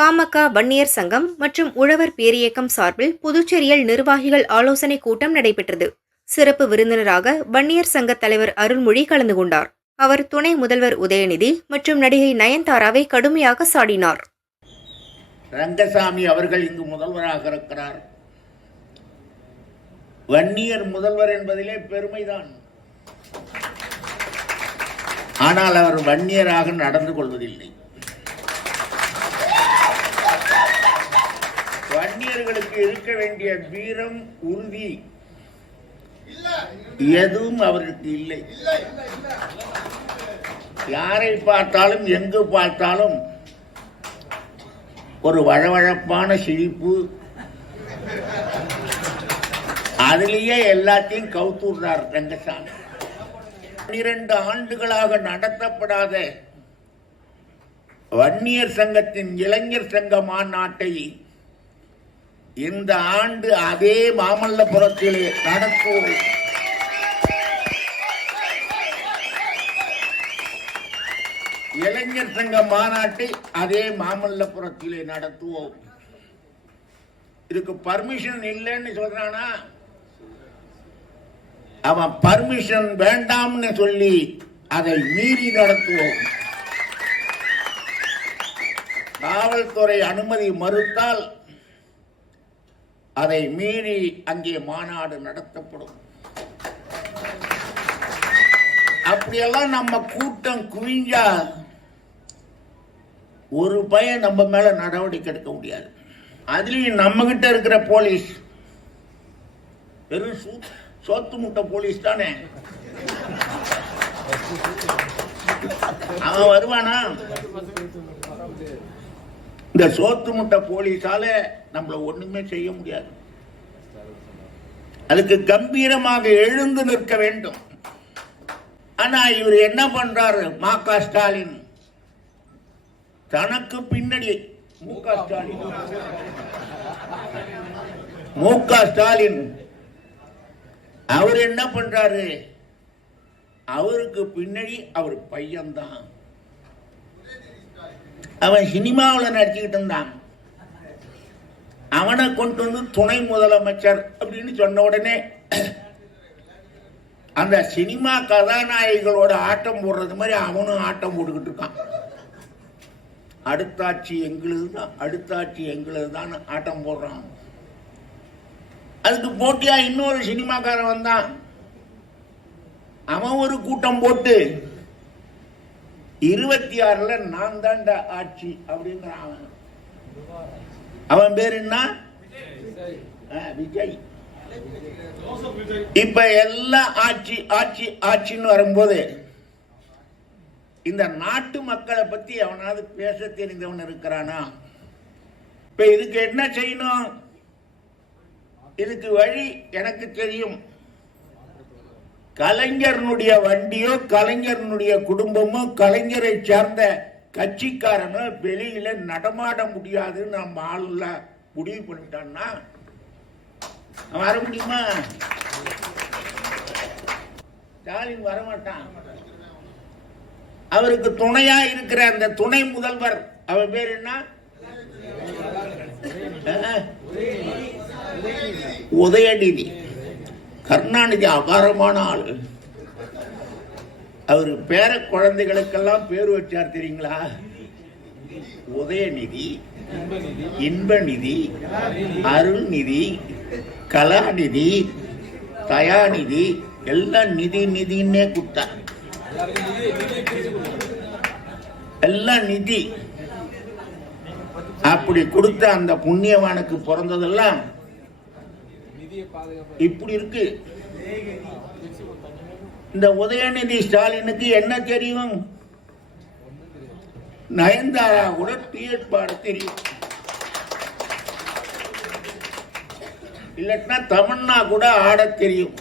பாமக வன்னியர் சங்கம் மற்றும் உழவர் பேரியக்கம் சார்பில் புதுச்சேரியில் நிர்வாகிகள் ஆலோசனை கூட்டம் நடைபெற்றது. சிறப்பு விருந்தினராக வன்னியர் சங்க தலைவர் அருள்மொழி கலந்து கொண்டார். அவர் துணை முதல்வர் உதயநிதி மற்றும் நடிகை நயன்தாராவை கடுமையாக சாடினார். ரங்கசாமி அவர்கள் இங்கு முதல்வராக இருக்கிறார். வன்னியர் முதல்வர் என்பதிலே பெருமைதான். ஆனால் அவர் வன்னியராக நடந்து கொள்வதில்லை. வன்னியர்களுக்கு இருக்க வேண்டிய வீரம் உறுதி எதுவும் அவருக்கு இல்லை. யாரை பார்த்தாலும் எங்கு பார்த்தாலும் ஒரு வழவழப்பான சிரிப்பு. அதிலேயே எல்லாத்தையும் கவுத்துடுறார் ரங்கசாமி. பன்னிரண்டு ஆண்டுகளாக நடத்தப்படாத வன்னியர் சங்கத்தின் இளைஞர் சங்க மாநாட்டை இந்த ஆண்டு அதே மாமல்லபுரத்திலே நடத்துவோம் இளைஞர் சங்க மாநாட்டை அதே மாமல்லபுரத்திலே நடத்துவோம். இதுக்கு பர்மிஷன் இல்லைன்னு சொல்றானா? அவன் பர்மிஷன் வேண்டாம்னு சொல்லி அதை மீறி நடத்துவோம். காவல்துறை அனுமதி மறுத்தால் அதை மீறி அங்கே மாநாடு நடத்தப்படும். அப்படியெல்லாம் நம்ம கூட்டம் குவிஞ்சா ஒரு பையன் நம்ம மேல நடவடிக்கை எடுக்க முடியாது. அதுலயும் நம்ம கிட்ட இருக்கிற போலீஸ். வெறும் சோத்து முட்டை போலீஸ் தானே? அவன் வருவானா? இந்த சோத்து முட்டை போலீஸால நம்மள ஒண்ணுமே செய்ய முடியாது. அதுக்கு கம்பீரமாக எழுந்து நிற்க வேண்டும். ஆனா இவர் என்ன பண்றாரு? மா க ஸ்டாலின். தனக்கு பின்னாடி மு க ஸ்டாலின். மு க ஸ்டாலின். அவர் என்ன பண்றாரு? அவருக்கு பின்னாடி அவர் பையன்தான். அவன் சினிமாவில் நடிச்சுக்கிட்டு இருந்தான். அவனை கொண்டு வந்து துணை முதலமைச்சர் அப்படின்னு சொன்ன உடனே அந்த சினிமா கதாநாயகிகளோட ஆட்டம் போடுறது மாதிரி அவனும் ஆட்டம் போட்டுக்கிட்டு இருக்கான். அடுத்தாட்சி எங்களுது தான் அடுத்தாட்சி எங்களுது தான் ஆட்டம் போடுறான். அதுக்கு போட்டியா இன்னொரு சினிமாக்காரன் வந்தான். அவன் ஒரு கூட்டம் போட்டு இருபத்தி ஆறுல நான் தாண்டா ஆட்சி அப்படிங்கிறான் அவன். அவன் பேர் என்ன? விஜய். இப்ப எல்லாம் ஆட்சி ஆட்சி ஆட்சின்னு வரும்போது இந்த நாட்டு மக்களை பத்தி அவனாவது பேச தெரிந்தவன் இருக்கிறானா? இப்ப இதுக்கு என்ன செய்யணும்? இதுக்கு வழி எனக்கு தெரியும். கலைஞரனுடைய வண்டியோ கலைஞரனுடைய குடும்பமோ கலைஞரை சேர்ந்த கட்சிக்காரனோ வெளியில நடமாட முடியாதுன்னு நம்ம ஆளுல முடிவு பண்ணிட்டான்னா வர முடியுமா? ஸ்டாலின் வரமாட்டான். அவருக்கு துணையா இருக்கிற அந்த துணை முதல்வர் அவர் பேர் என்ன? உதயநிதி. கருணாநிதி அபாரமான ஆள் அவர் பேர குழந்தைகளுக்கெல்லாம் பேர் வச்சார் தெரியுங்களா? உதயநிதி இன்பநிதி அருள்நிதி கலாநிதி தயாநிதி எல்லாம் நிதி நிதின்னே கொடுத்தார். எல்லாம் நிதி. அப்படி கொடுத்த அந்த புண்ணியவானுக்கு பிறந்ததெல்லாம் இப்படி இருக்கு. இந்த உதயநிதி ஸ்டாலினுக்கு என்ன தெரியும்? நயன்தாரா கூட டிஎட் பாட தெரியும். இல்லட்டினா தமன்னா கூட ஆட தெரியும்.